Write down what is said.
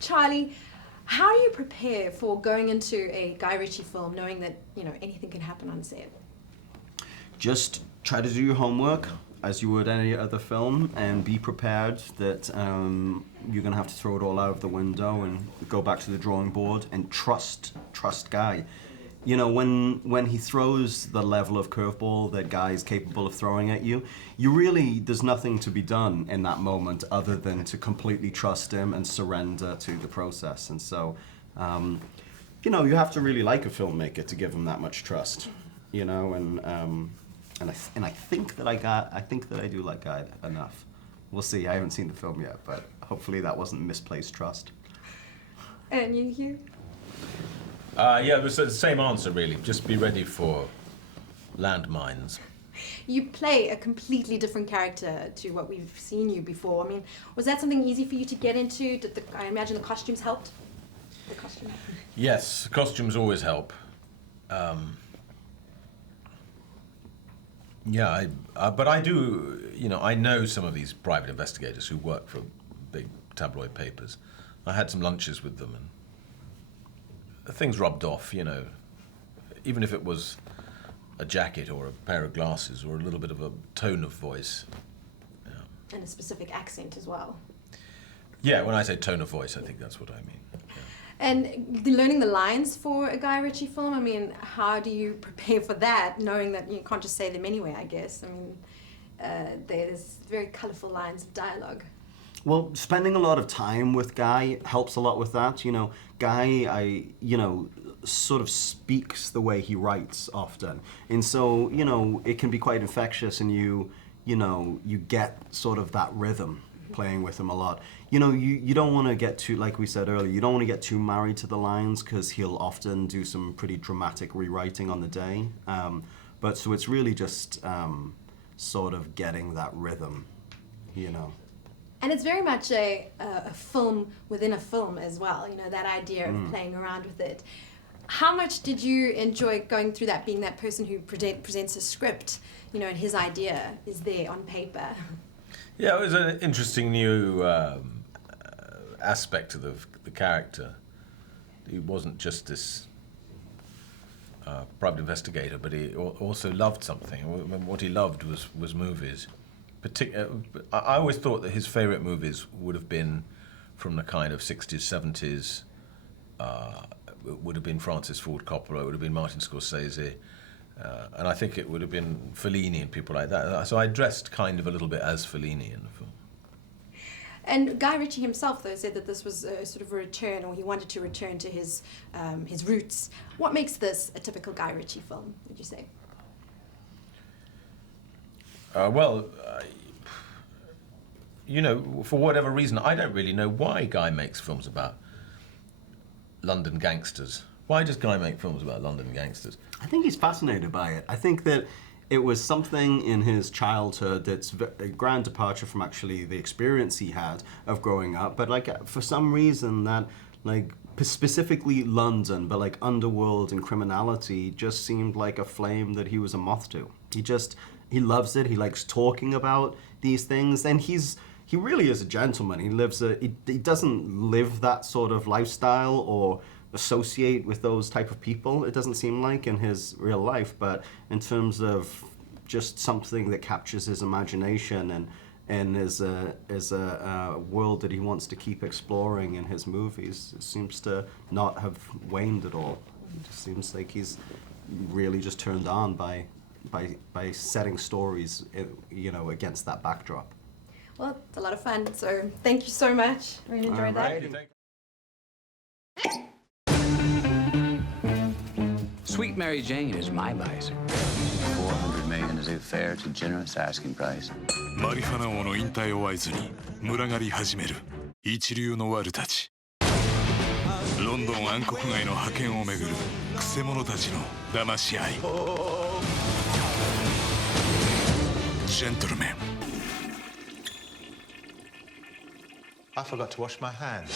Charlie, how do you prepare for going into a Guy Ritchie film knowing that, anything can happen on set? Just try to do your homework as you would any other film and be prepared that you're going to have to throw it all out of the window and go back to the drawing board and trust Guy. When he throws the level of curveball that Guy is capable of throwing at you, there's nothing to be done in that moment other than to completely trust him and surrender to the process. And so, you have to really like a filmmaker to give him that much trust, And I think that I do like Guy enough. We'll see. I haven't seen the film yet, but hopefully that wasn't misplaced trust. And you, Hugh? Yeah, it was the same answer really. Just be ready for landmines. You play a completely different character to what we've seen you before. I mean, was that something easy for you to get into? I imagine the costumes helped? The costume? Yes, costumes always help. Yeah, but I do, I know some of these private investigators who work for big tabloid papers. I had some lunches with them and things rubbed off, even if it was a jacket or a pair of glasses or a little bit of a tone of voice. Yeah. And a specific accent as well. Yeah, when I say tone of voice, I think that's what I mean. Yeah. And learning the lines for a Guy Ritchie film, I mean, how do you prepare for that, knowing that you can't just say them anyway, I guess? I mean, there's very colourful lines of dialogue. Well, spending a lot of time with Guy helps a lot with that. Guy, sort of speaks the way he writes often. And so, it can be quite infectious and you get sort of that rhythm playing with him a lot. You don't want to get too, like we said earlier, you don't want to get too married to the lines because he'll often do some pretty dramatic rewriting on the day. But so it's really just sort of getting that rhythm, And it's very much a film within a film as well, that idea of playing around with it. How much did you enjoy going through that, being that person who presents a script, and his idea is there on paper? Yeah, it was an interesting new aspect of the character. He wasn't just this private investigator, but he also loved something. What he loved was movies. I always thought that his favourite movies would have been from the kind of 60s, 70s. It would have been Francis Ford Coppola, it would have been Martin Scorsese. And I think it would have been Fellini and people like that. So I dressed kind of a little bit as Fellini in the film. And Guy Ritchie himself, though, said that this was sort of a return, or he wanted to return to his roots. What makes this a typical Guy Ritchie film, would you say? For whatever reason, I don't really know why Guy makes films about London gangsters. Why does Guy make films about London gangsters? I think he's fascinated by it. I think that it was something in his childhood that's a grand departure from actually the experience he had of growing up. But for some reason that specifically London, but underworld and criminality just seemed like a flame that he was a moth to. He loves it. He likes talking about these things, and he really is a gentleman. He doesn't live that sort of lifestyle or associate with those type of people, it doesn't seem like, in his real life, but in terms of just something that captures his imagination and is a world that he wants to keep exploring in his movies, it seems to not have waned at all. It just seems like he's really just turned on by setting stories, against that backdrop. Well, it's a lot of fun, so thank you so much. Really enjoyed that. Sweet Mary Jane is my bicycle. 400 million is a fair to generous asking price. マリファナ王の引退を合図に群がり始める一流のワルたち。ロンドン暗黒街の覇権をめぐるクセ者たちの騙し合い。Gentlemen. I forgot to wash my hands.